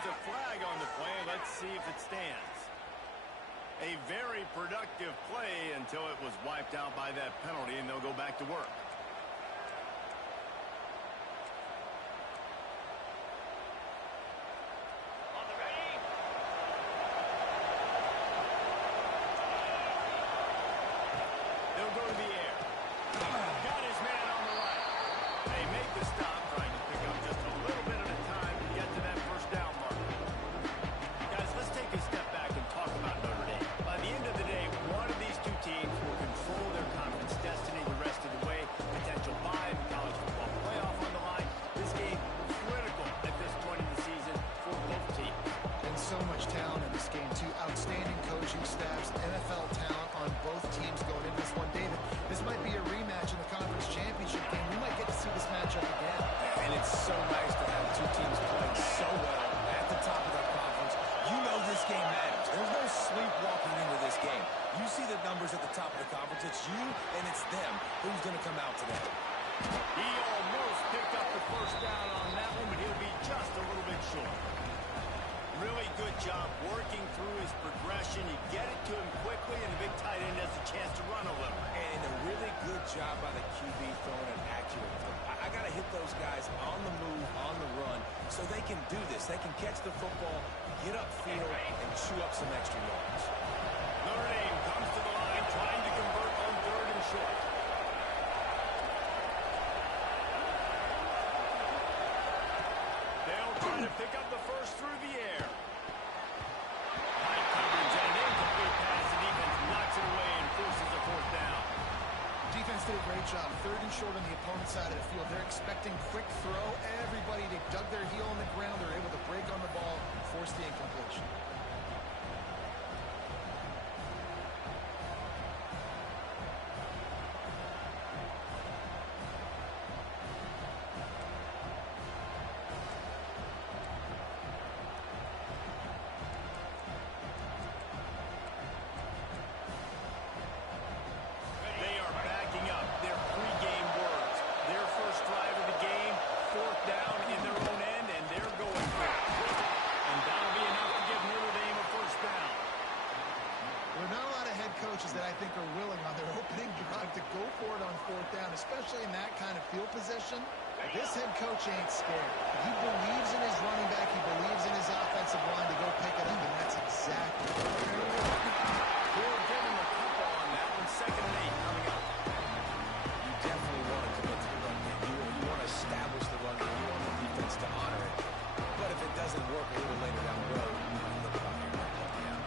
there's a flag on the play. Let's see if it stands. A very productive play until it was wiped out by that penalty, and they'll go back to work. They'll go to the air. Got his man on the line. They make the stop, trying to pick up just a little bit at a time to get to that first down mark. Guys, let's take a step back and talk about Notre Dame. By the end of the day, one of these two teams will control their conference destiny the rest of the way. Potential bye in the college football playoff on the line. This game critical at this point in the season for both teams. And so much talent in this game, too. Outstanding coaching staffs, NFL talent on both teams going into this one. David, this might be a rematch in the conference championship game. We might get to see this matchup again. And it's so nice to have two teams playing so well at the top of their conference. You know this game matters. There's no sleepwalking into this game. You see the numbers at the top of the conference. It's you and it's them. Who's going to come out today? He almost picked up the first down on that one, but he'll be just a little bit short. Really good job working through his progression. You get it to him quickly, and the big tight end has a chance to run a little. And a really good job by the QB throwing an accurate throw. I got to hit those guys on the move, on the run, so they can do this. They can catch the football, get upfield, and chew up some extra yards. Notre Dame comes to the line, trying to convert on 3rd and short. They'll try to pick up the first through the air. High coverage and an incomplete pass. The defense knocks it away and forces a 4th down. Defense did a great job. 3rd and short on the opponent's side of the field. They're expecting quick throw. Everybody, they dug their heel on the ground. They're able to break on the ball and force the incompletion. They are backing up their pregame words. Their first drive of the game, 4th down in their own end, and they're going for it. And that'll be enough to give Notre Dame a first down. There are not a lot of head coaches that I think are willing on their opening drive to go for it on 4th down, especially in that kind of field position. This head coach ain't scared. He believes in his running back. He believes in his offensive line to go pick it up, and that's exactly what they're doing. They'll give him a couple on that one. 2nd and 8 coming up. You definitely want to commit to the run game. You want to establish the run game. You want the defense to honor it. But if it doesn't work a little later down the road, you might look about here and help you out.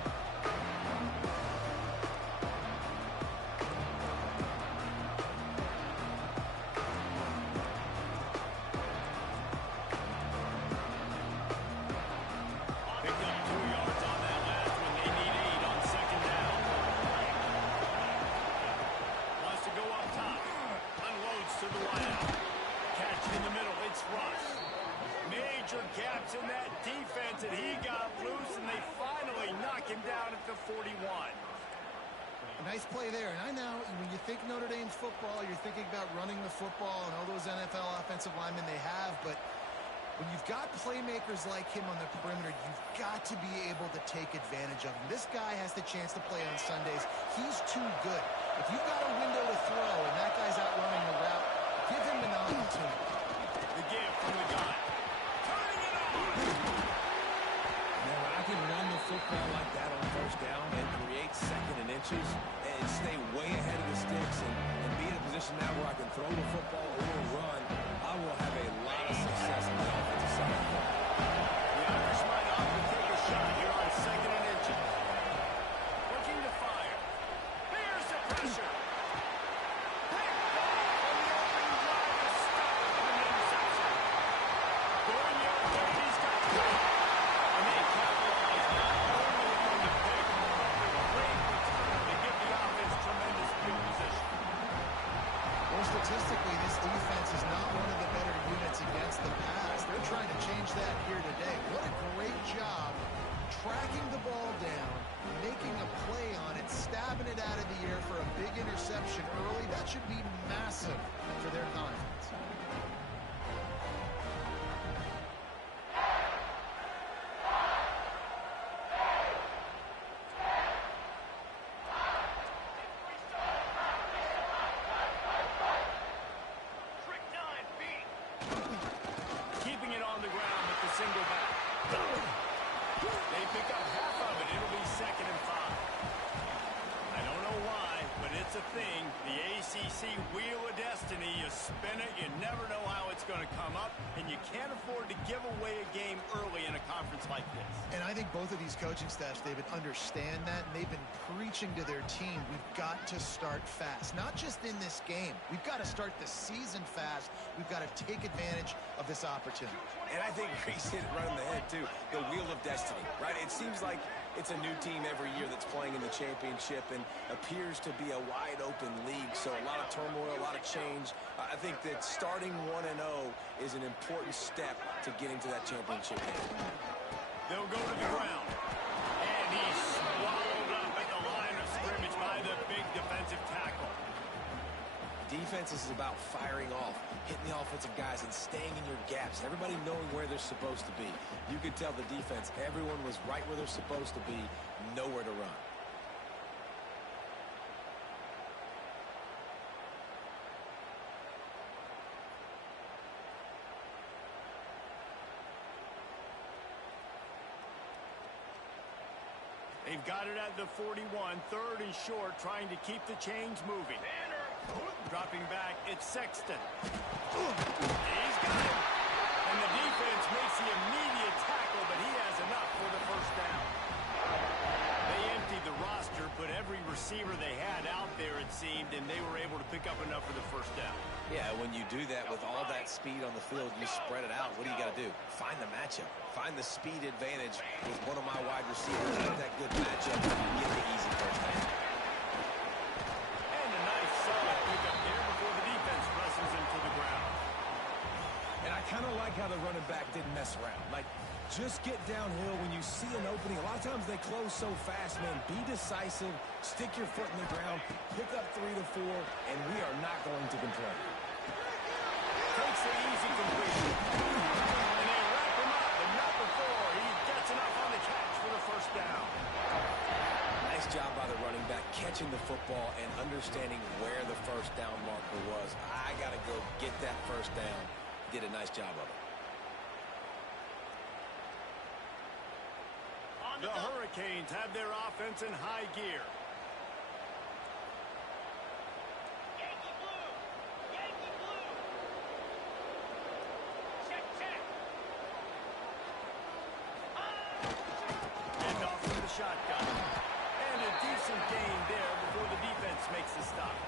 Picked up 2 yards on that last one. They need 8 on 2nd down. Wants to go up top. Unloads to the wideout. Catch in the middle. It's Russ. Major gaps in that defense, and he got loose, and they finally knock him down at the 41. Nice play there. And I know when you think Notre Dame's football, you're thinking about running the football and all those NFL offensive linemen they have, but when you've got playmakers like him on the perimeter, you've got to be able to take advantage of him. This guy has the chance to play on Sundays. He's too good. If you've got a window to throw and that guy's out running the route, give him an opportunity. The give from the gun. Turning it on. Now, when I can run the football like that on 1st down and create 2nd and inches and stay way ahead of the sticks and be in a position now where I can throw the football or run, I will have a lot of success in the offensive side of the ball. The Irish might opt to take a shot here on 2nd and inches. Looking to fire. Here's the pressure. Picked off, and the opening drive is stopped with an interception. Going the other way, he's got 3. And they capitalize not only on the pick, but a great return to give They pick up half of it. It'll be 2nd and 5. I don't know why, but it's a thing. The ACC Wheel of Destiny. You spin it, you never know how it's going to come up, and you can't afford to give away a game early in a conference like this. And I think both of these coaching staffs, David, understand that, and they've been preaching to their team, we've got to start fast. Not just in this game. We've got to start the season fast. We've got to take advantage of this opportunity. And I think Reese hit it right on the head, too. The Wheel of Destiny, right? It seems like it's a new team every year that's playing in the championship and appears to be a wide-open league. So a lot of turmoil, a lot of change. I think that starting 1-0 is an important step to getting to that championship game. They'll go to the ground. And he's swallowed up at the line of scrimmage by the big defensive tackle. Defense is about firing off, hitting the offensive guys, and staying in your gaps. Everybody knowing where they're supposed to be. You could tell the defense, everyone was right where they're supposed to be, nowhere to run. They've got it at the 41, 3rd and short, trying to keep the chains moving. Dropping back, it's Sexton. He's got it. And the defense makes the immediate tackle, but he has enough for the 1st down. They emptied the roster, put every receiver they had out there, it seemed, and they were able to pick up enough for the 1st down. Yeah, when you do that with all that speed on the field, you spread it out. What do you got to do? Find the matchup. Find the speed advantage with one of my wide receivers. Get that good matchup and get the easy 1st down. And a nice solid pickup there before the defense wrestles him to the ground. And I kind of like how the running back didn't mess around. Like, just get downhill when you see an opening. A lot of times they close so fast, man. Be decisive, stick your foot in the ground, pick up 3 to 4, and we are not going to complain. Takes the easy completion. And they wrap him up, but not before. He gets enough on the catch for the 1st down. Nice job by the running back catching the football and understanding where the 1st down marker was. I got to go get that 1st down. Did a nice job of it. The Hurricanes have their offense in high gear. Yankee blue! Yankee blue! Check, check! And off from the shotgun. And a decent gain there before the defense makes the stop.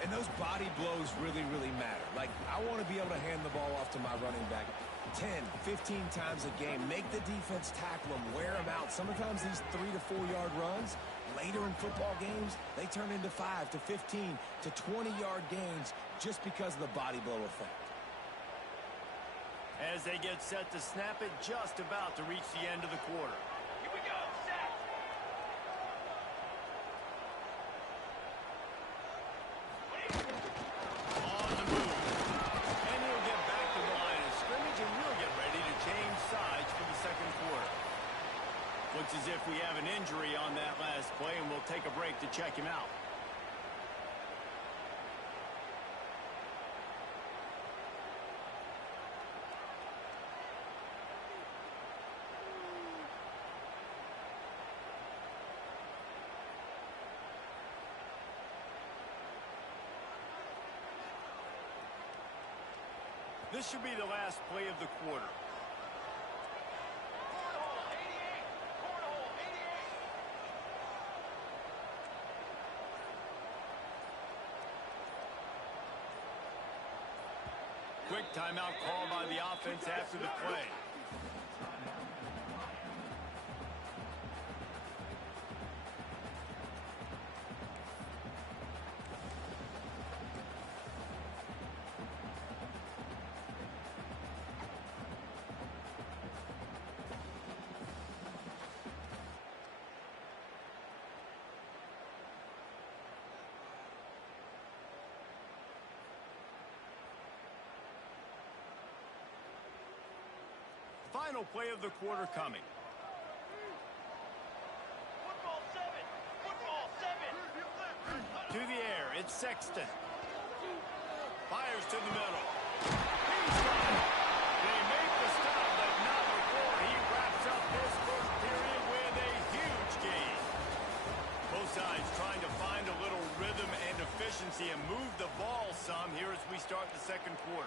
And those body blows really, really matter. Like, I want to be able to hand the ball off to my running back 10, 15 times a game. Make the defense tackle them, wear them out. Sometimes these 3 to 4 yard runs, later in football games, they turn into 5 to 15 to 20 yard gains just because of the body blow effect. As they get set to snap it, just about to reach the end of the quarter. Here we go, set! On the move. And he'll get back to the line of scrimmage, and we'll get ready to change sides for the 2nd quarter. Looks as if we have an injury on that last play, and we'll take a break to check him out. This should be the last play of the quarter. Cornhole 88! Cornhole 88! Quick timeout call by the offense after the play. Final play of the quarter coming. Football 7! Football 7! To the air, it's Sexton. Fires to the middle. He's got it. They make the stop, but not before he wraps up some here as we start the second quarter.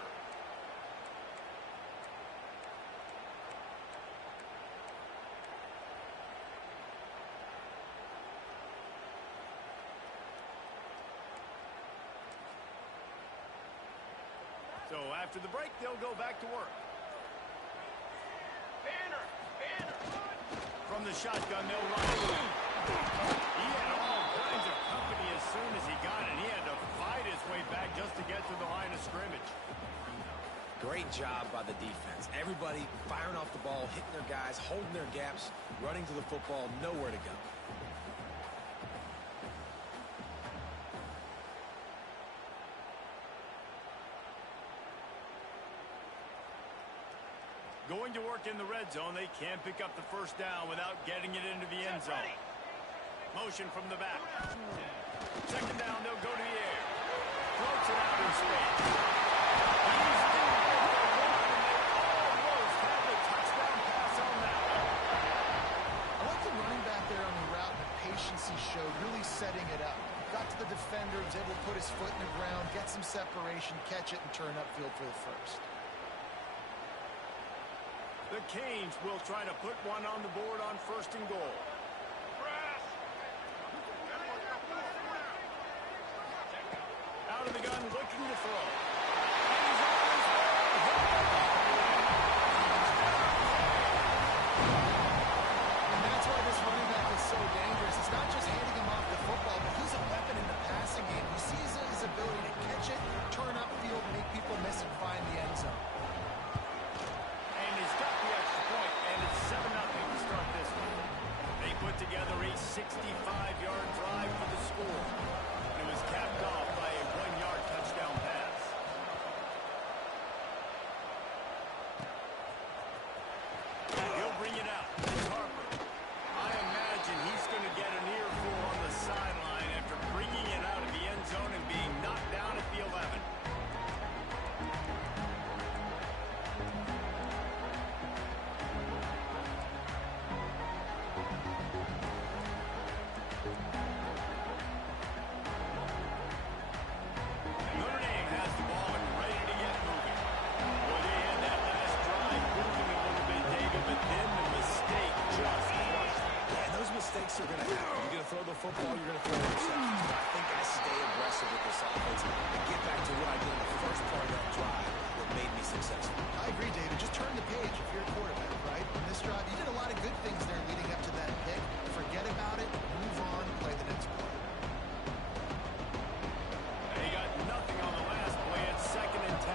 So after the break, they'll go back to work. Banner! Banner! From the shotgun, they'll run it. He had all kinds of company as soon as he got it. He had to fight his way back just to get to the line of scrimmage. Great job by the defense. Everybody firing off the ball, hitting their guys, holding their gaps, running to the football, nowhere to go. Going to work in the red zone, they can't pick up the first down without getting it into the end zone. Motion from the back. Second down, they'll go to the air. Floats it out in space. He's doing it for one, and they almost had the touchdown pass on that one. I like the running back there on the route and the patience he showed, really setting it up. Got to the defender, was able to put his foot in the ground, get some separation, catch it, and turn upfield for the first. The Canes will try to put one on the board on first and goal. Out of the gun, looking to throw. And he's on his way. And that's why this running back is so dangerous. It's not just handing him off the football, but he's a weapon in the passing game. You see his ability to catch it, turn upfield, make people miss, and find the end zone. And he's got the extra point, and it's 7-0 to start this one. They put together a 65-yard drive for the score. It was capped off by a 1-yard touchdown pass. He'll bring it out. It's Harper. I imagine he's going to get an earful on the sideline after bringing it out of the end zone and being knocked down at the 11. Notre Dame has the ball and ready to get moving. Well, they had that last drive moving a little bit, David, but then the mistake just crushed them. Yeah, those mistakes are going to happen. You're going to throw the football, you're going to throw interceptions. But I think I stay aggressive with this offense and get back to what I did in the first part of that drive that made me successful. I agree, David. Just turn the page if you're a quarterback, right? In this drive, you did a lot of good things there leading up to that pick. Forget about it, move on, play the next play. They got nothing on the last play. It's 2nd and 10.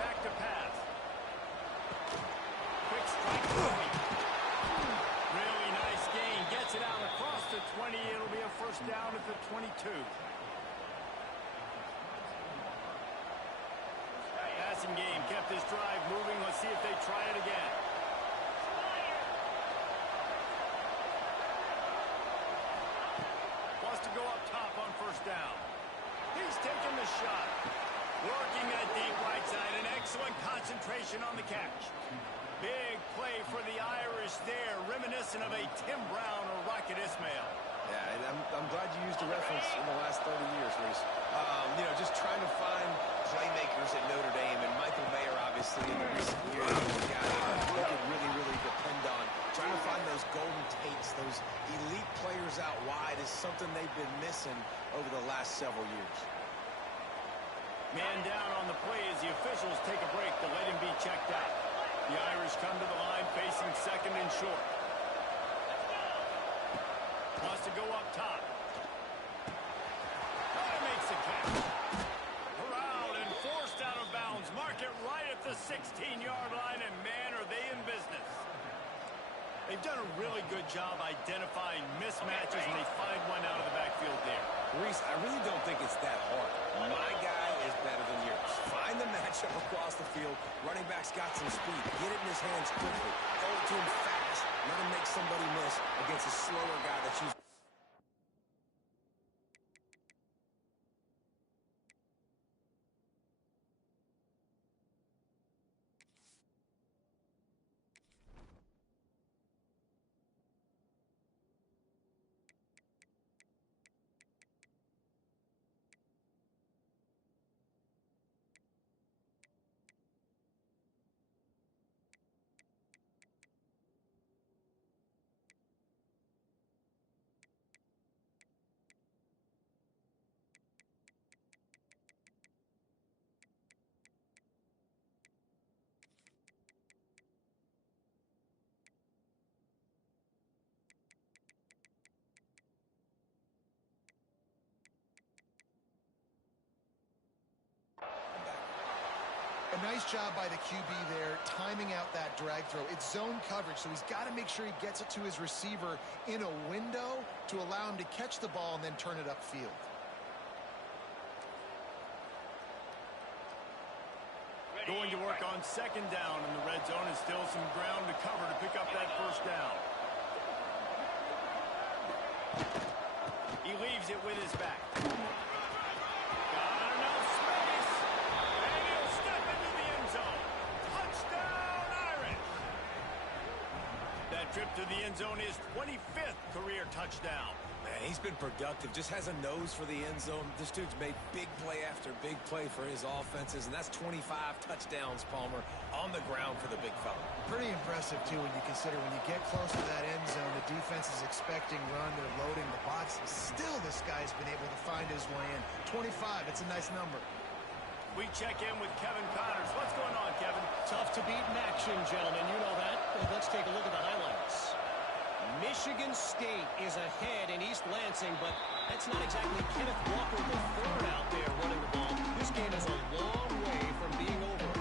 Back to pass. Quick strike. Really nice gain. Gets it out across the 20. It'll be a first down at the 22. Passing game kept this drive moving. Let's see if they try it again. Wants to go up top on first down. He's taking the shot. Working that deep right side. An excellent concentration on the catch. Big play for the Irish there, reminiscent of a Tim Brown or Rocket Ismail. Yeah, and I'm glad you used the reference in the last 30 years, Reese. You know, just trying to find playmakers at Notre Dame, and Michael Mayer, obviously, in the recent years, is a guy that we could really depend on. Trying to find those golden takes, those elite players out wide is something they've been missing over the last several years. Man down on the play as the officials take a break to let him be checked out. The Irish come to the line facing 2nd and short. Wants to go up top. Makes the catch. Corralled and forced out of bounds. Mark it right at the 16-yard line, and man, are they in business. They've done a really good job identifying mismatches, and they find one out of the backfield there. Reese, I really don't think it's that hard. My guy is better than yours. Find the matchup across the field. Running back's got some speed. Get it in his hands quickly. Throw it to him fast. Let him make somebody miss against a slower guy that's usually A nice job by the QB there, timing out that drag throw. It's zone coverage, so he's got to make sure he gets it to his receiver in a window to allow him to catch the ball and then turn it upfield. Going to work on second down in the red zone, and still some ground to cover to pick up that first down. He leaves it with his back. Got enough space, and he'll step into the end zone. Touchdown, Irish! That trip to the end zone is 25th career touchdown. Man, he's been productive. Just has a nose for the end zone. This dude's made big play after big play for his offenses, and that's 25 touchdowns, Palmer, on the ground for the big fella. Pretty impressive, too, when you consider when you get close to that end zone, the defense is expecting run, they're loading the box. Still, this guy's been able to find his way in. 25, it's a nice number. We check in with Kevin Connors. What's going on, Kevin? Tough to beat in action, gentlemen. You know that. Let's take a look at the highlights. Michigan State is ahead in East Lansing, but that's not exactly Kenneth Walker III out there running the ball. This game is a long way from being over.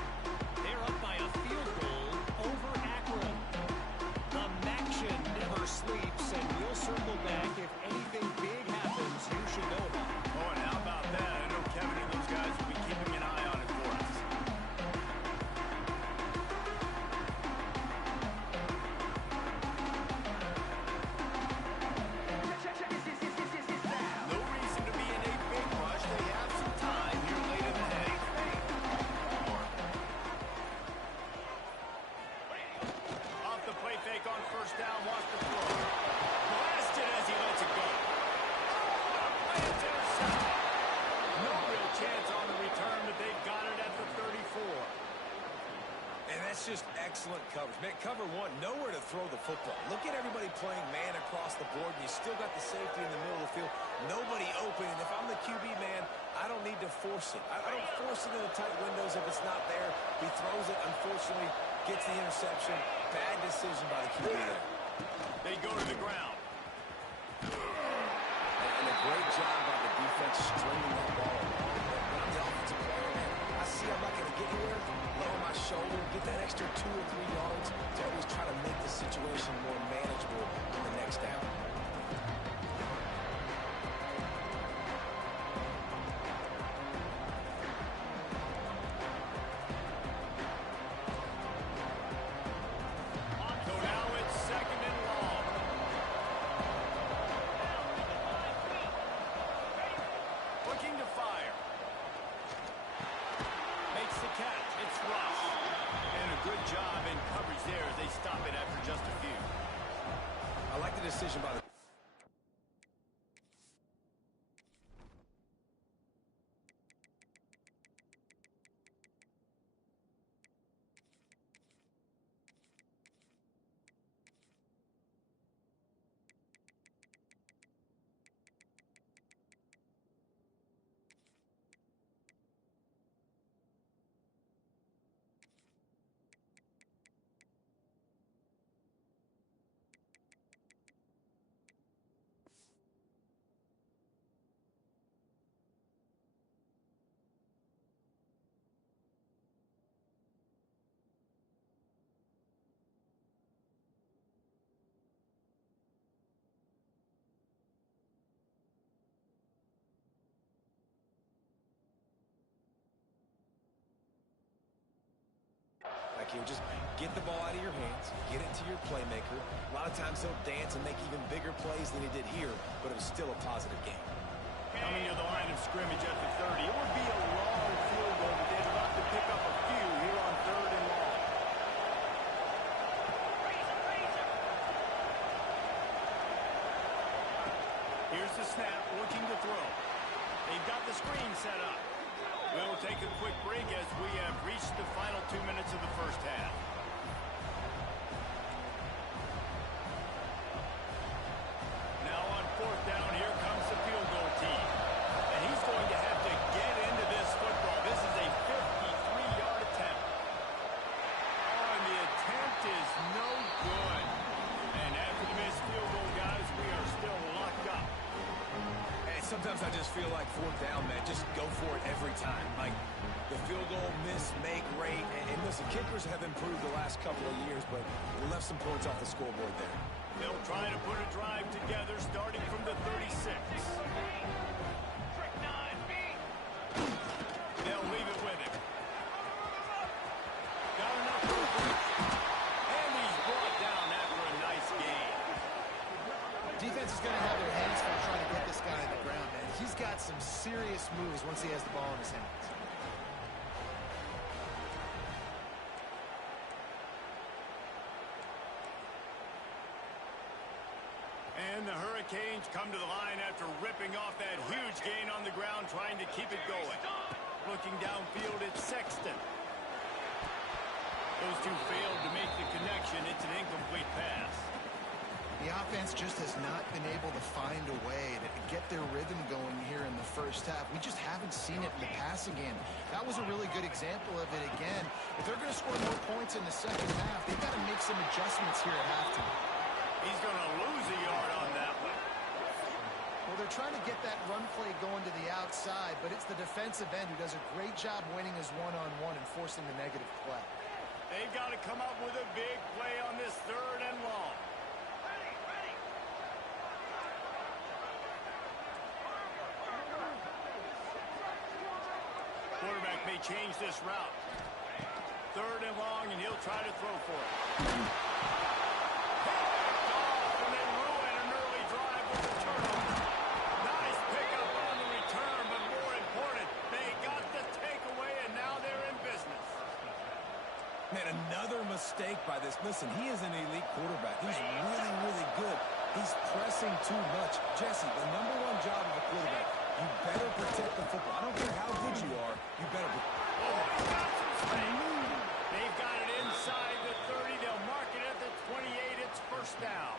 They're up by a field goal over Akron. The Maction never sleeps, and we'll circle back if anything big happens you should know about. Oh, and how about that? I know Kevin and those guys will be keeping an eye on it for us. No reason to be in a big rush. They have some time here late in the day. Off the play fake on first down. Watch the throw. Blasted as he lets it go. Oh, and it's intercepted. No real chance on the return, but they've got it at the 34. And that's just excellent coverage. Man, cover one, nowhere to throw the football. Look at everybody playing man across the board, and you still got the safety in the middle of the field. Nobody open, and if I'm the QB, man, I don't need to force it. I don't force it in the tight windows if it's not there. He throws it, unfortunately, gets the interception. Bad decision by the QB there. They go to the ground. And a great job by the defense stringing that ball along. When I'm the offensive player, man, I see I'm not going to get anywhere. Lower my shoulder, get that extra 2 or 3 yards to always try to make the situation more manageable on the next down. So now it's second and long. Looking to fire. Makes the catch. It's Rush. And a good job in coverage there as they stop it after just a few. I like the decision by the... Like here, just get the ball out of your hands, get it to your playmaker. A lot of times he'll dance and make even bigger plays than he did here, but it was still a positive game. Coming to the line of scrimmage at the 30. It would be a long field goal, but they'd have to pick up a few here on third and long. Here's the snap, looking to throw. They've got the screen set up. We'll take a quick break as we have reached the final 2 minutes of the first half. Now on fourth down, here comes the field goal team. And he's going to have to get into this football. This is a 53-yard attempt. Oh, and the attempt is no good. And after the missed field goal, guys, we are still locked up. And sometimes Sometimes I just feel like fourth down, man, just go for it every time. Like the field goal miss, make rate. And listen, kickers have improved the last couple of years, but they left some points off the scoreboard there. They'll try to put a drive together starting from the 36. Trick 9B. They'll leave it with him. Got enough room. And he's brought down after a nice gain. Defense is going to have their hands full trying to get this guy on the ground, man. He's got some serious moves once he has the ball in his hands. And the Hurricanes come to the line after ripping off that huge gain on the ground, trying to keep it going. Looking downfield, it's Sexton. Those two failed to make the connection. It's an incomplete pass. The offense just has not been able to find a way to get their rhythm going here in the first half. We just haven't seen it in the passing game. That was a really good example of it again. If they're going to score more points in the second half, they've got to make some adjustments here at halftime. He's going to lose a yard on that one. Well, they're trying to get that run play going to the outside, but it's the defensive end who does a great job winning his one-on-one and forcing the negative play. They've got to come up with a big play on this 3rd and long. Quarterback may change this route. 3rd and long, and he'll try to throw for it. And they ruin an early drive with a turnover. Nice pickup on the return, but more important, they got the takeaway, and now they're in business. Man, another mistake by this. Listen, he is an elite quarterback. He's really, really good. He's pressing too much. Jesse, the number one job of a quarterback, you better protect the football. I don't care how good you are, you better protect. Oh, he's got some space. They've got it inside the 30. They'll mark it at the 28. It's first down.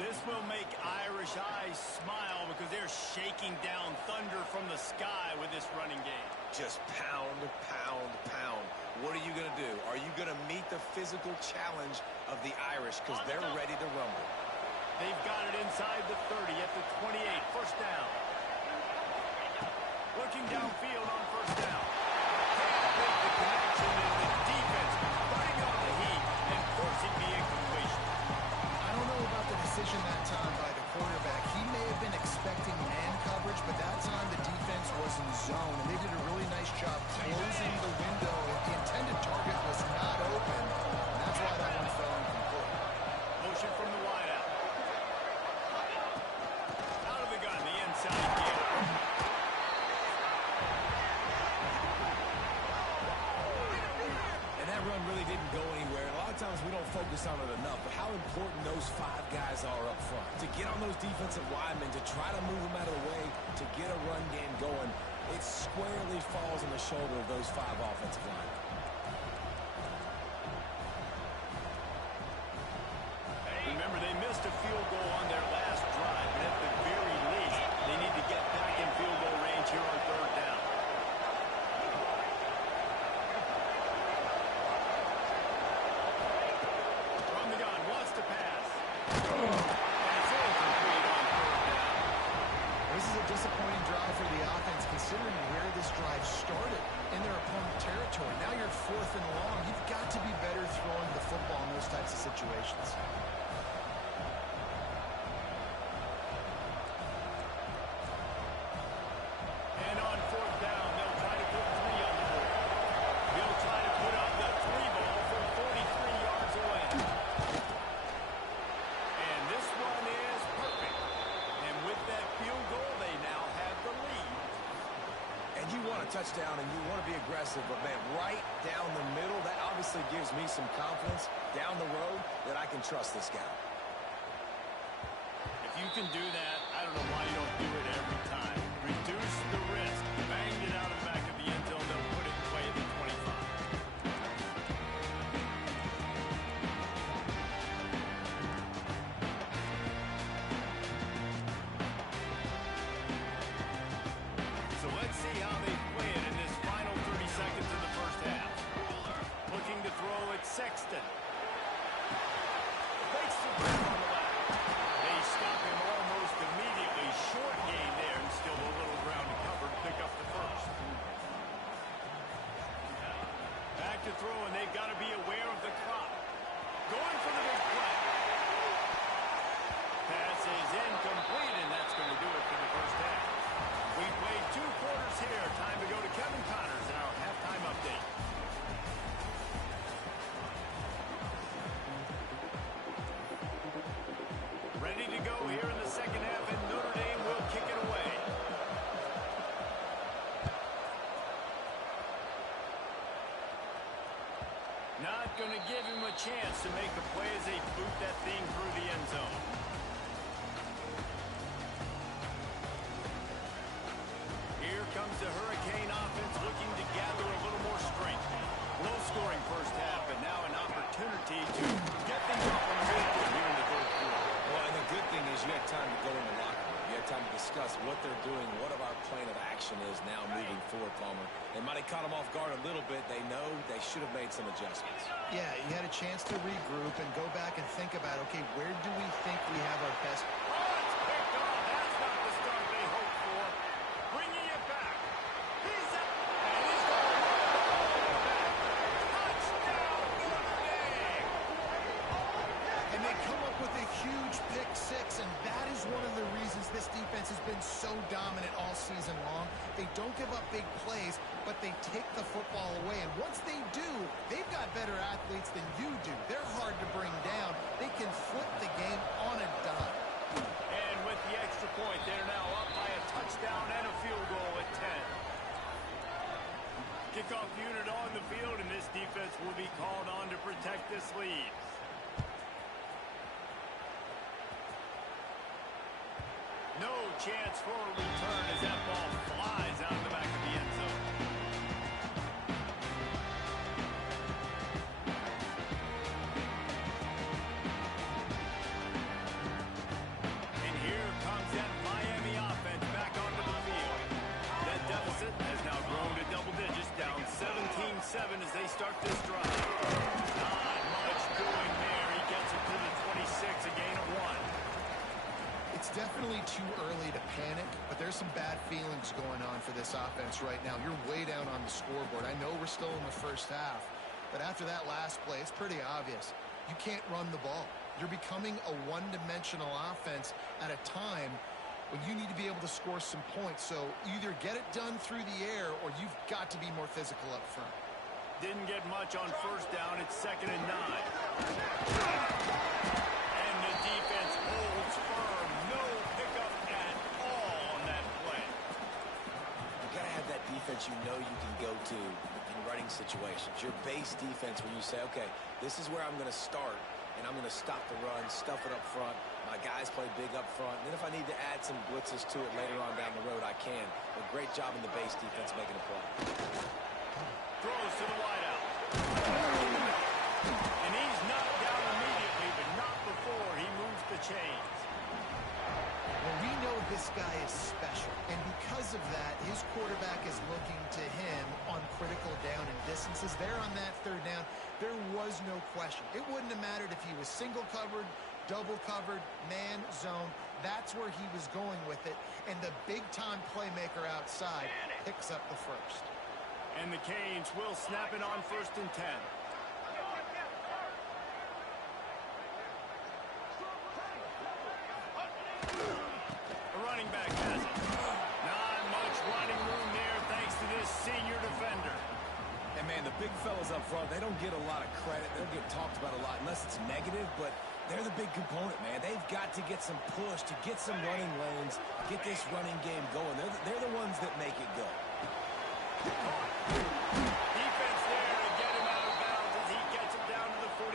This will make Irish eyes smile because they're shaking down thunder from the sky with this running game. Just pound, pound, pound. What are you going to do? Are you going to meet the physical challenge of the Irish because they're ready to rumble? They've got it inside the 30 at the 28. First down. Looking downfield on first down. Can't make the connection, and the defense running on the heat and forcing the incompletion. I don't know about the decision that time by the quarterback. He may have been expecting man coverage, but that time the defense was in zone, and they did a really nice job closing the window. The intended target was not open, and that's why that one fell incomplete. Motion from the wideout. Out of the gun, the inside deal. And that run really didn't go anywhere. And a lot of times we don't focus on it enough, but how important those 5 guys are up front. To get on those defensive linemen, to try to move them out of the way, to get a run game going, it squarely falls on the shoulder of those 5 offensive linemen. Remember, they missed a field goal on their last drive, but at the very least, they need to get back in field goal range here on 3rd down. From the gun, wants to pass. And it's incomplete on 3rd down. This is a disappointing drive for the offense, considering where this drive started in their opponent territory. Now you're 4th and long. You've got to be better throwing the football in those types of situations. And on 4th down, they'll try to put 3 on the board. He'll try to put up the 3 ball from 43 yards away. And this one is perfect. And with that field goal, they now have the lead. And you want a touchdown and you want to be aggressive, but man, right down the middle, that obviously gives me some confidence down the road that I can trust this guy. If you can do that, I don't know why you don't do it every time. Reduce the risk. Banged it out of the back of the end zone. They'll put it in play at the 25. So let's see how they play it in this final 30 seconds of the first half. Looking to throw at Sexton. Breaks the grip on the left. They stop him almost immediately. Short game there. to throw, and they've got to be aware of the clock. Going for the big play. Pass is incomplete, and that's going to do it for the first half. We played 2 quarters here. Time to go to Kevin Connors in our halftime update. Ready to go here in the second half, and Notre Dame will kick it away. Not going to give him a chance to make a play as they boot that thing through the end zone. Here comes the Hurricane offense looking to gather a little more strength. Low-scoring first half, and now an opportunity to get things off on the board here in the third quarter. Well, and the good thing is you had time to go in the locker room. You had time to discuss what they're doing, what our plan of action is now moving forward, Palmer. They might have caught them off guard a little bit. They know they should have made some adjustments. Yeah, you had a chance to regroup and go back and think about, okay, where do we think we have our best? Oh, it's picked off. That's not the start they hoped for. Bringing it back. He's up, and he's going back. Touchdown, Notre Dame. And they come up with a huge pick six, and that is one of the reasons this defense has been so dominant all season long. They don't give up big plays, but they take the football away. And once they do, they've got better athletes than you do. They're hard to bring down. They can flip the game on a dime. And with the extra point, they're now up by a touchdown and a field goal at 10. Kickoff unit on the field, and this defense will be called on to protect this lead. No chance for a return as that ball flies out of the back of the end zone. And here comes that Miami offense back onto the field. That deficit has now grown to double digits, down 17-7 as they start this drive. Not much doing there. He gets it to the 26, a gain of 1. It's definitely too early to panic, but there's some bad feelings going on for this offense right now. You're way down on the scoreboard. I know we're still in the first half, but after that last play, it's pretty obvious. You can't run the ball. You're becoming a one-dimensional offense at a time when you need to be able to score some points. So either get it done through the air or you've got to be more physical up front. Didn't get much on first down. It's 2nd and 9. And the defense holds firm. No pickup at all on that play. You got to have that defense you know you can go to in running situations. Your base defense where you say, okay, this is where I'm going to start, and I'm going to stop the run, stuff it up front. My guys play big up front. And then if I need to add some blitzes to it later on down the road, I can. But great job in the base defense making a play. Throws to the wideout. And he's knocked down immediately, but not before he moves the chains. Well, we know this guy is special, and because of that, his quarterback is looking to him on critical down and distances. There on that third down, there was no question. It wouldn't have mattered if he was single covered, double covered, man, zone. That's where he was going with it, and the big-time playmaker outside picks up the first. And the Canes will snap it on 1st and 10. The running back has it. Not much running room there thanks to this senior defender. And, man, the big fellas up front, they don't get a lot of credit. They don't get talked about a lot unless it's negative, but they're the big component, man. They've got to get some push, to get some running lanes, get this running game going. They're the ones that make it go. Defense there to get him out of bounds as he gets it down to the 48.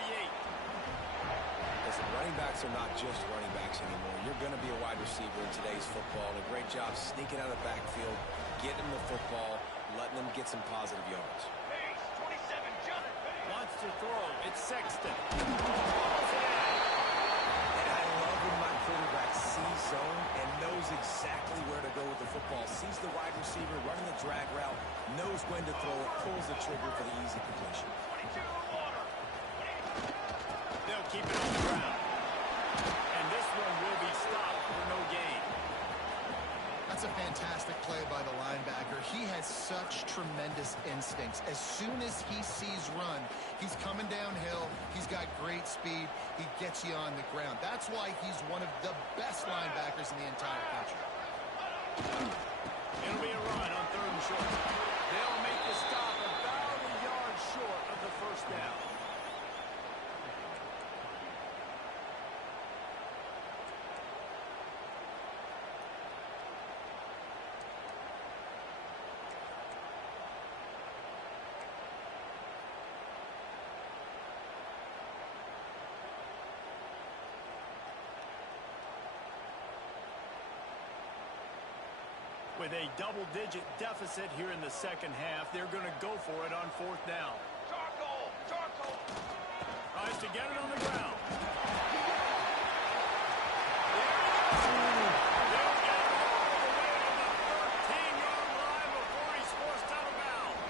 Listen, running backs are not just running backs anymore. You're going to be a wide receiver in today's football. And a great job sneaking out of the backfield, getting the football, letting them get some positive yards. Wants to throw. It's Sexton. And I love when my quarterback sees zone and knows exactly where to go with the football. Sees the wide receiver running the drag route, knows when to throw it, pulls the trigger for the easy completion. They'll keep it on the ground. And this one will be stopped for no gain. That's a fantastic play by the linebacker. he has such tremendous instincts. As soon as he sees run, he's coming downhill. He's got great speed. He gets you on the ground. That's why he's one of the best linebackers in the entire country. It'll be a run on 3rd and short. They'll make the stop about a yard short of the first down. With a double-digit deficit here in the second half, they're going to go for it on 4th down. Charcoal! Charcoal! Tries to get it on the ground. They'll get it all the way to the 13-yard line before he's forced out of bounds.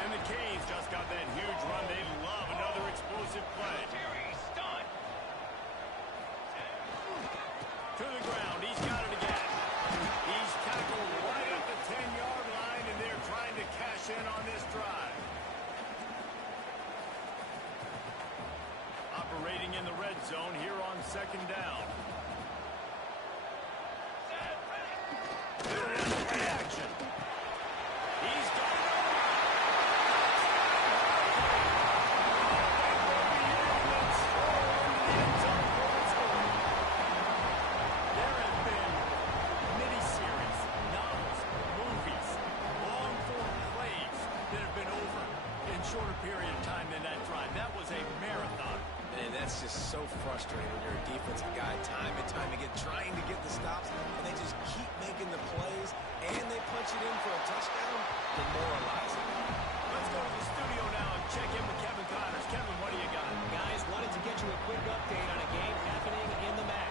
And the Canes just got that huge run. They love another explosive play. Terry, stunned! To the ground. He's got it again. He's tackled right at the 10-yard line, and they're trying to cash in on this drive. Operating in the red zone here on 2nd down. They'll run the play action. He's got it over. There have been miniseries, novels, movies, long-form plays that have been over in shorter period of time than that drive. That was a marathon. And that's just so frustrating when you're a defensive guy, time and time again, trying to get the stops, and they just keep making the plays, and they punch it in for a touchdown. Demoralizing. Let's go to the studio now and check in with Kevin Connors. Kevin, what do you got? Guys, wanted to get you a quick update on a game happening in the MAC.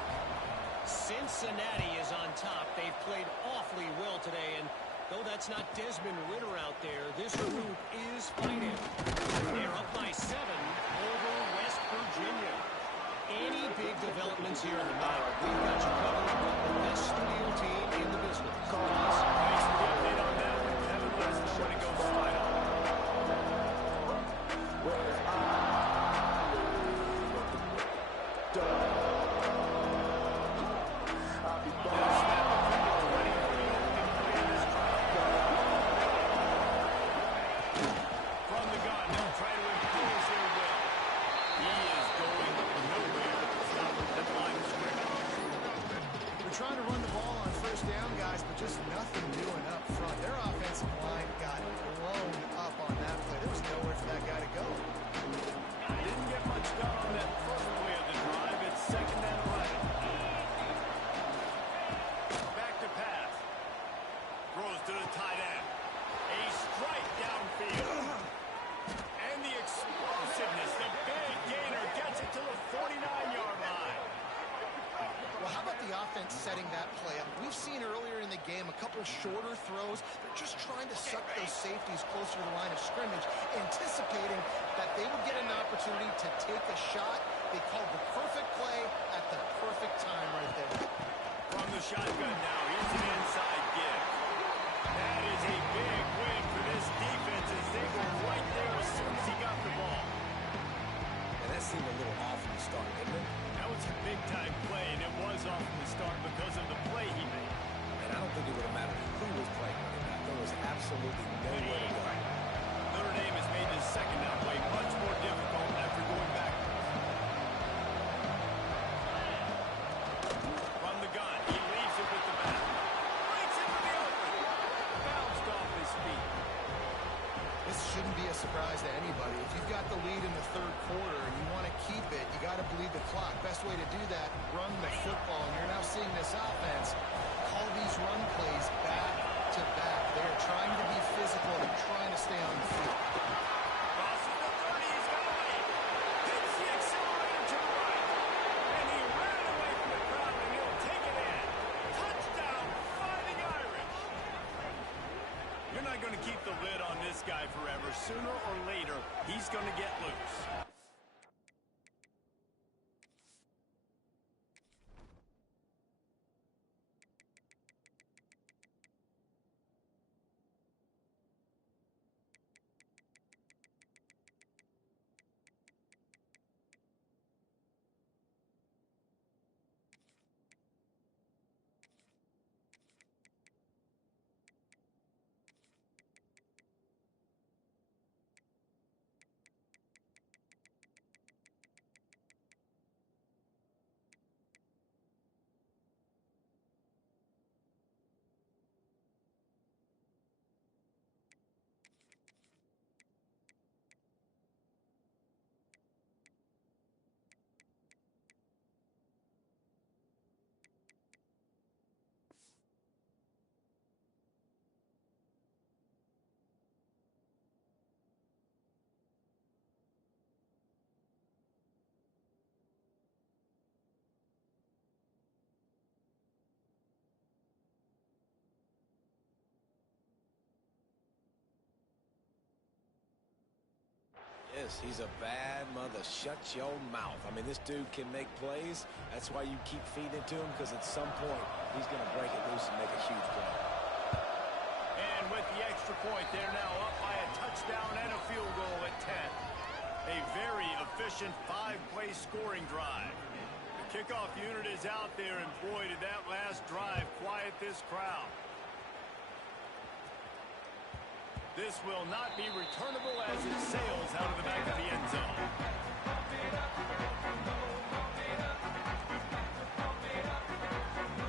Cincinnati is on top. They've played awfully well today, and though that's not Desmond Ritter out there, this group is fighting. They're up by 7 over West Virginia. Any big developments here in the MAC, we've got you covered with the best studio team in the business. Thanks for the update on that one. Kevin, let us know when it goes slide on. From the gun, they'll try to impose their will. He is going nowhere to stop at the line of scrimmage. They're trying to run the ball on 1st down, guys, but just nothing doing up front. Their offensive line got blown up on that play. There was nowhere for that guy to go. Didn't get much done on that first play of the drive. It's 2nd and 11. Back to pass. Throws to the tight end. A strike downfield. And the explosiveness, the big gainer gets it to the 49-yard line. Well, how about the offense setting that play up? We've seen earlier in the game a couple shorter throws. They're just trying to suck those safeties closer to the line of scrimmage, anticipating that they would get an opportunity to take a shot. They called the perfect play at the perfect time right there. From the shotgun now, here's an inside give. That is a big win for this defense as they were right there as soon as he got the ball. And that seemed a little off from the start, didn't it? That was a big-time play, and it was off from the start because of the play he made. And I don't think it would have mattered who was playing running back. There was absolutely nowhere to go. Notre Dame has made this 2nd down play much more difficult after going backwards. From the gun, he leaves it with the back. Breaks into the open. Bounced off his feet. This shouldn't be a surprise to anybody. If you've got the lead in the 3rd quarter and you want to keep it, you got to bleed the clock. Best way to do that, run the football. And you're now seeing this offense call these run plays back to back. They're trying to be physical. They're trying to stay on the field. Crosses the 30, he's got a lead. Hits the accelerator to the right. And he ran away from the crowd, and he'll take it in. Touchdown, Fighting Irish. You're not going to keep the lid on this guy forever. Sooner or later, he's going to get loose. this. He's a bad mother. Shut your mouth. I mean, this dude can make plays. That's why you keep feeding it to him, because at some point he's going to break it loose and make a huge play. And with the extra point, they're now up by a touchdown and a field goal at 10. A very efficient 5-play scoring drive. The kickoff unit is out there, and boy, did that last drive quiet this crowd. This will not be returnable as it sails out of the back of the end zone.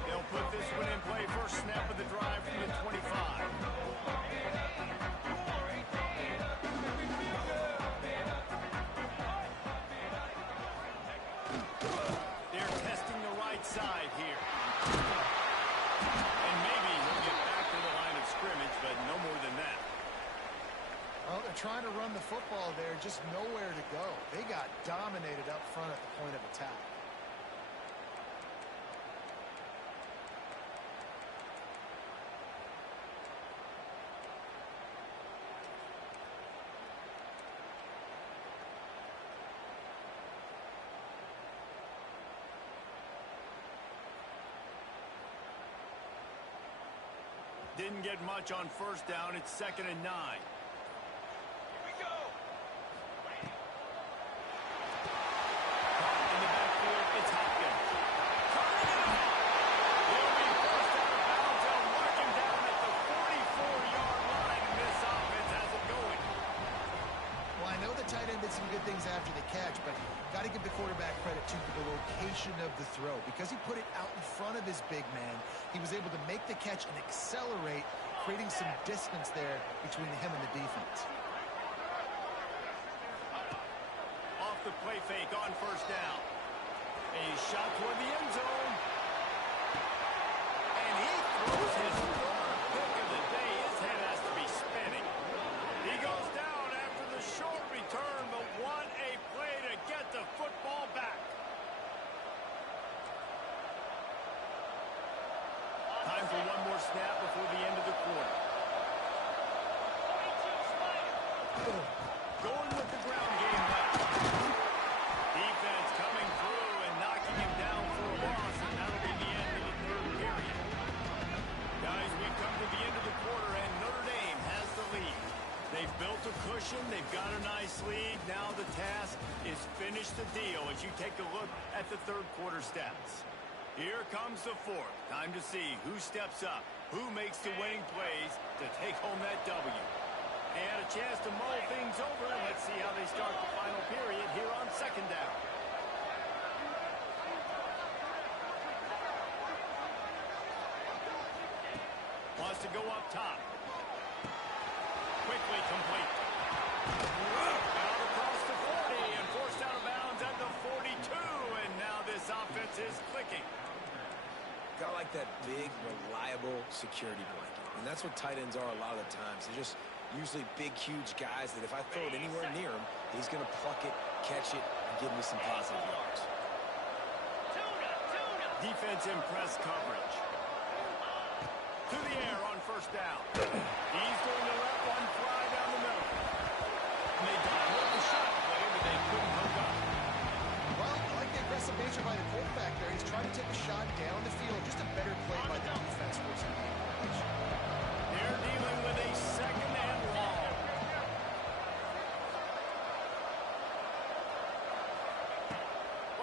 They'll put this one in play first snap of the drive from the 25. They're testing the right side here. And maybe he'll get back to the line of scrimmage, but no more than that. Well, they're trying to run the football there, just nowhere to go. They got dominated up front at the point of attack. Didn't get much on first down. It's 2nd and 9. Some good things after the catch, but got to give the quarterback credit to the location of the throw. Because he put it out in front of his big man, he was able to make the catch and accelerate, creating some distance there between him and the defense. Off the play fake on first down. A shot toward the end zone. And he throws his third pick of the day. His head has to be spinning. He goes down after the short return, but what a play to get the football back. Time for one more snap before the end of the quarter. Going with the ground game left. Defense coming through and knocking him down for a loss, and that'll be the end of the third period. Guys, we've come to the end of the quarter, and Notre Dame has the lead. They've built a cushion. They've got a nice lead. Now the task is finish the deal as you take a look at the third quarter stats. Here comes the fourth. Time to see who steps up, who makes the winning plays to take home that W. They had a chance to mull things over. Let's see how they start the final period here on 2nd down. Wants to go up top. Quickly complete. Out across the 40 and forced out of bounds at the 42. And now this offense is clicking. Got like that big, reliable security blanket. And that's what tight ends are a lot of the times. They're just usually big, huge guys that if I throw it anywhere near him, he's going to pluck it, catch it, and give me some positive yards. Defense in press coverage. To the air on first down. He's going to let one fly down the middle. And they got the shot play, but they couldn't hook up. Well, I like the aggressive nature by the quarterback there. He's trying to take a shot down the field. Just a better play by the defense forcing the incompletion. They're dealing with a 2nd and long.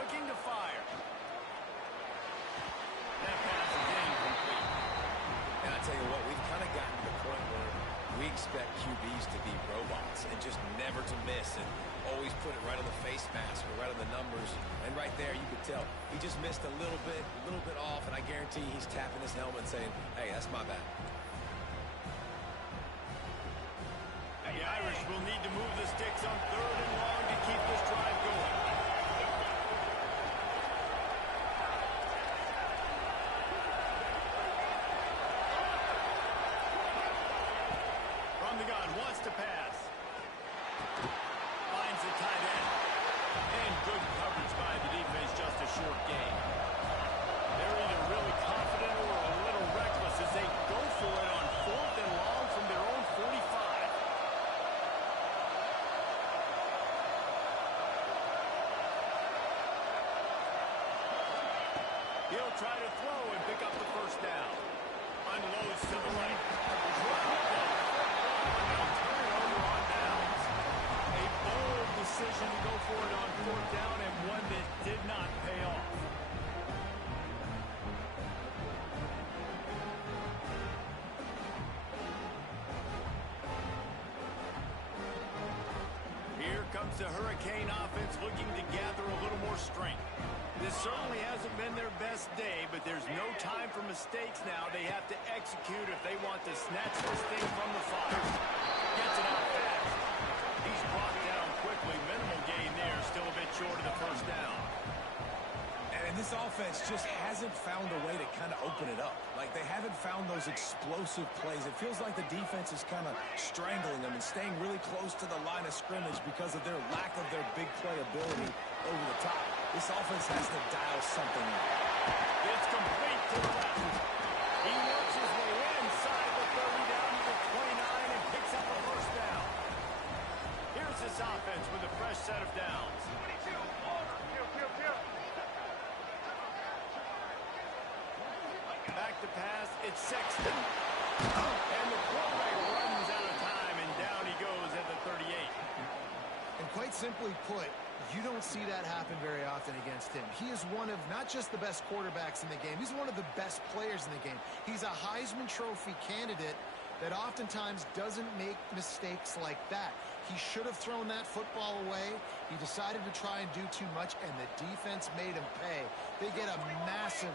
Looking to fire. That pass is incomplete. And I tell you what, we've kind of gotten to the point where we expect QBs to be robots and just never to miss and always put it right on the face mask or right on the numbers. And right there, you could tell he just missed a little bit off, and I guarantee he's tapping his helmet saying, hey, that's my bad. The Irish will need to move the sticks on 3rd and long to keep this drive going. From the gun, wants to pass. Finds the tight end. And good coverage by the defense, just a short gain. They're either really confident or a little reckless as they go for it on 4th and long from their own 45. He'll try to throw and pick up the first down. Unloads to the right. Turnover on downs. A bold decision to go for it on fourth down and one that did not pay off. Here comes the Hurricane offense looking to gather a little more strength. This certainly hasn't been their best day, but there's no time for mistakes now. They have to execute if they want to snatch this thing from the fire. Gets it out fast. He's brought down quickly. Minimal gain there. Still a bit short of the first down. And this offense just hasn't found a way to kind of open it up. Like, they haven't found those explosive plays. It feels like the defense is kind of strangling them and staying really close to the line of scrimmage because of their lack of their big play ability over the top. This offense has to dial something in. It's complete to the left. He works his way inside the 30 down to the 29 and picks up a first down. Here's this offense with a fresh set of downs. 22, order. Back to pass, it's Sexton. And the quarterback runs out of time, and down he goes at the 38. And quite simply put, you don't see that happen very often against him. He is one of not just the best quarterbacks in the game, he's one of the best players in the game. He's a Heisman Trophy candidate that oftentimes doesn't make mistakes like that. He should have thrown that football away. He decided to try and do too much, and the defense made him pay. They get a massive,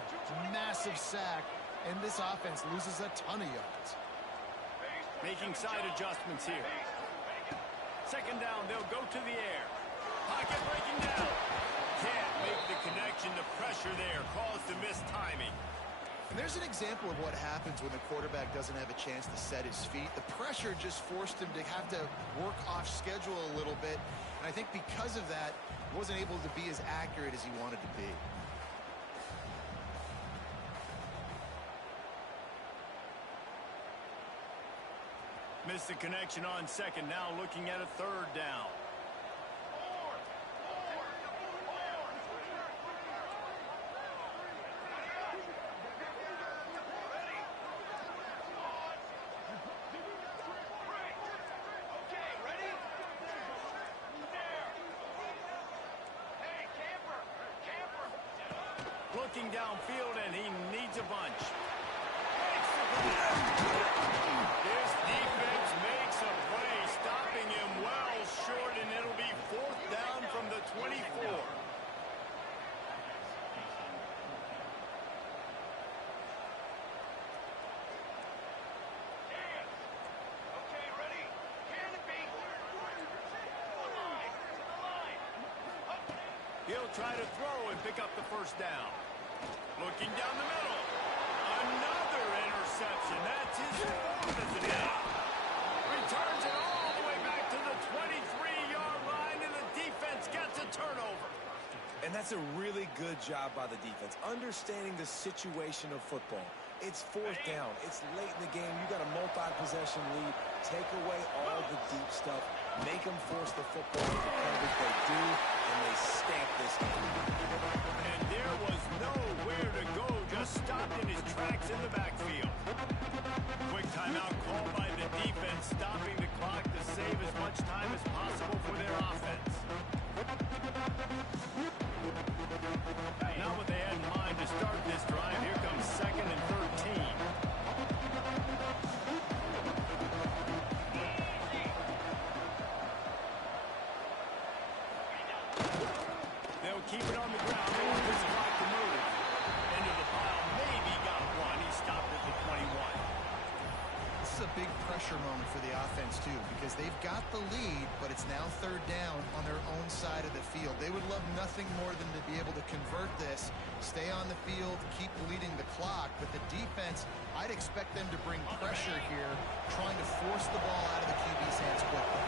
massive sack, and this offense loses a ton of yards. Making side adjustments here. Second down, they'll go to the air. Pocket breaking down. Can't make the connection. The pressure there caused the missed timing. And there's an example of what happens when the quarterback doesn't have a chance to set his feet. The pressure just forced him to have to work off schedule a little bit. And I think because of that, he wasn't able to be as accurate as he wanted to be. Missed the connection on second. Now looking at a third down. Looking downfield, and he needs a bunch. This defense makes a play, stopping him well short, and it'll be fourth down from the 24. Okay, ready? Canopy. He'll try to throw and pick up the first down. Looking down the middle. Another interception. That's his fourth as it is. Returns it all the way back to the 23-yard line, and the defense gets a turnover. And that's a really good job by the defense, understanding the situation of football. It's fourth down. It's late in the game. You got a multi-possession lead. Take away all the deep stuff. Make them force the football into coverage. They do, and they stamp this game. And there was nowhere to go. Just stopped in his tracks in the backfield. Quick timeout called by the defense, stopping the clock to save as much time as possible for their offense. Not what they had in mind to start this drive. Here comes second and 13. They'll keep it on the ground. They want this clock to move. Into the pile. Maybe got one. He stopped at the 21. This is a big pressure moment for the offense, too, because they've got the lead, but it's now third down on their own side of the field. They would love nothing more than to be able to convert this, stay on the field, keep bleeding the clock, but the defense, I'd expect them to bring pressure here, trying to force the ball out of the QB's hands quickly.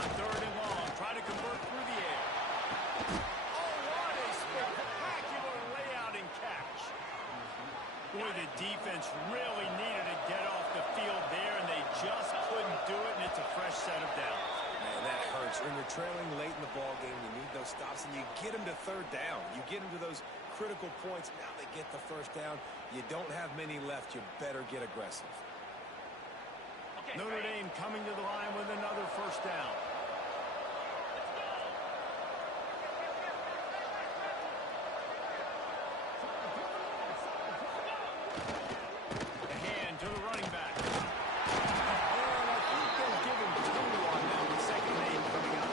On third and long, try to convert through the air. Oh, what a spectacular layout and catch. Boy, the defense really needed to get off the field there, and they just couldn't do it, and it's a fresh set of downs. Man, That hurts. When you're trailing late in the ball game, you need those stops, and you get them to third down. You get them to those critical points. Now they get the first down. You don't have many left. You better get aggressive. Notre Dame coming to the line with another first down. A hand to the running back. And I think they'll give him 2 on that with second and 8 coming up.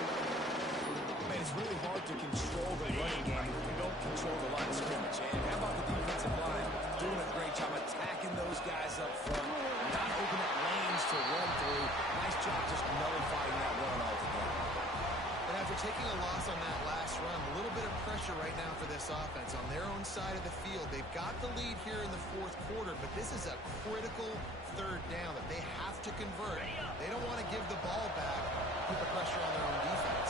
Man, it's really hard to control the running game if you don't control the line of scrimmage. And how about the defensive line doing a great job attacking those guys up front, not opening up lanes to run through. Nice job just nullifying that run altogether. And after taking a loss on that last run, a little bit of pressure right now for this offense on their own side of the field. They've got the lead here in the fourth quarter, but this is a critical third down that they have to convert. They don't want to give the ball back, put the pressure on their own defense.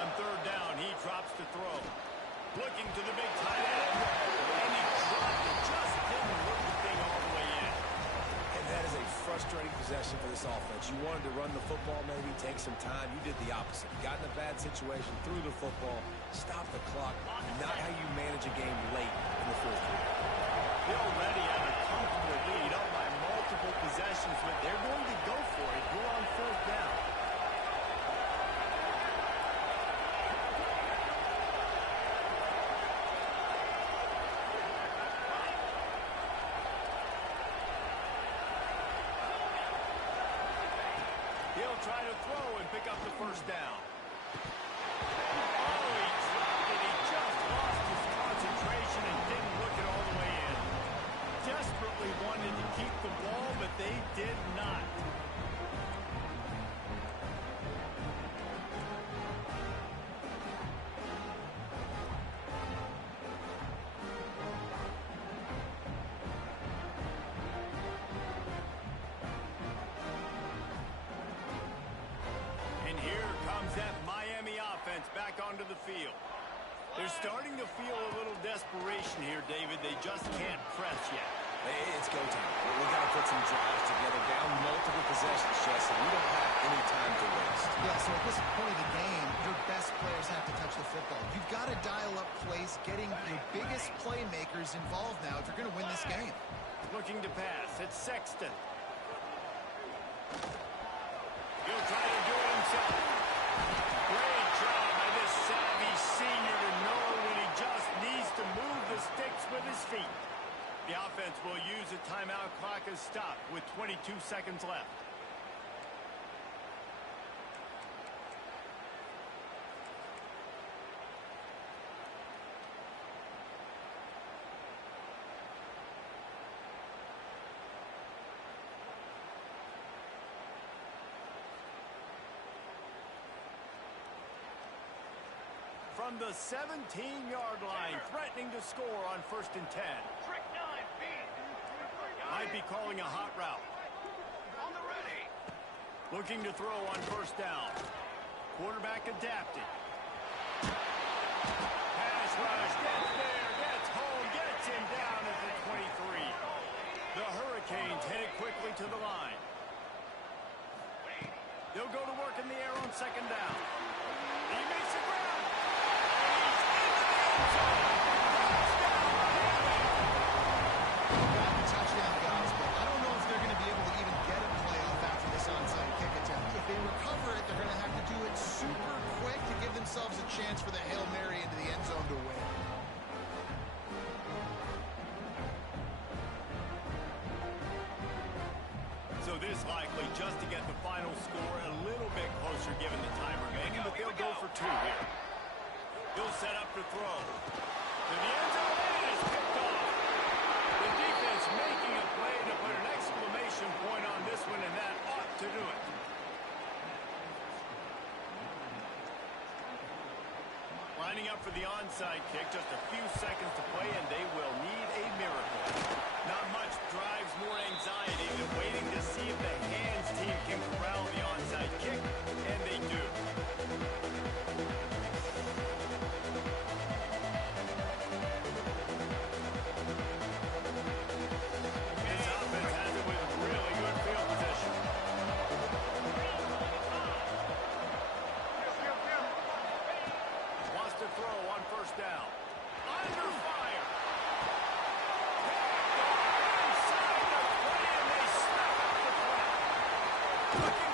On third down, he drops to throw. Looking to the big tight end. And he dropped it. Just didn't look the thing all the way in. And that is a frustrating possession for this offense. You wanted to run the football, maybe take some time. You did the opposite. Got in a bad situation, threw the football, stopped the clock. Not how you manage a game late in the fourth quarter. They already have a comfortable lead up by multiple possessions, but they're going to go for it here on fourth down. He'll try to throw and pick up the first down. Oh, he dropped it. He just lost his concentration and didn't look it all the way in. Desperately wanted to keep the ball, but they did not. And here comes that Miami offense back onto the field. They're starting to feel a little desperation here, David. They just can't press yet. It's go time. We got to put some drives together, down multiple possessions, Jesse. We don't have any time to waste. Yeah, so at this point of the game, your best players have to touch the football. You've got to dial up plays, getting your biggest playmakers involved now if you're going to win this game. Looking to pass. It's Sexton. He'll try to do it himself. Great job by this savvy senior to know when he just needs to move the sticks with his feet. The offense will use a timeout. Clock is stopped with 22 seconds left. From the 17-yard line, threatening to score on 1st and 10. Trick 9, beat. Might be calling a hot route. On the ready. Looking to throw on 1st down. Quarterback adapted. Pass rush, gets there, gets home, gets him down at the 23. The Hurricanes headed quickly to the line. They'll go to work in the air on 2nd down. He makes the ground. Touchdown, guys, but I don't know if they're going to be able to even get a playoff after this onside kick attempt. If they recover it, they're going to have to do it super quick to give themselves a chance for the Hail Mary into the end zone to win. So this likely just to get the final score a little bit closer given the time remaining, but they'll go for 2 here. He'll set up to throw. To the end zone, and it's picked off. The defense making a play to put an exclamation point on this one, and that ought to do it. Lining up for the onside kick, just a few seconds to play, and they will need a miracle. Not much drives more anxiety than waiting to see if the hands team can corral the onside kick, and they do. This offense has it with really good field position. Looking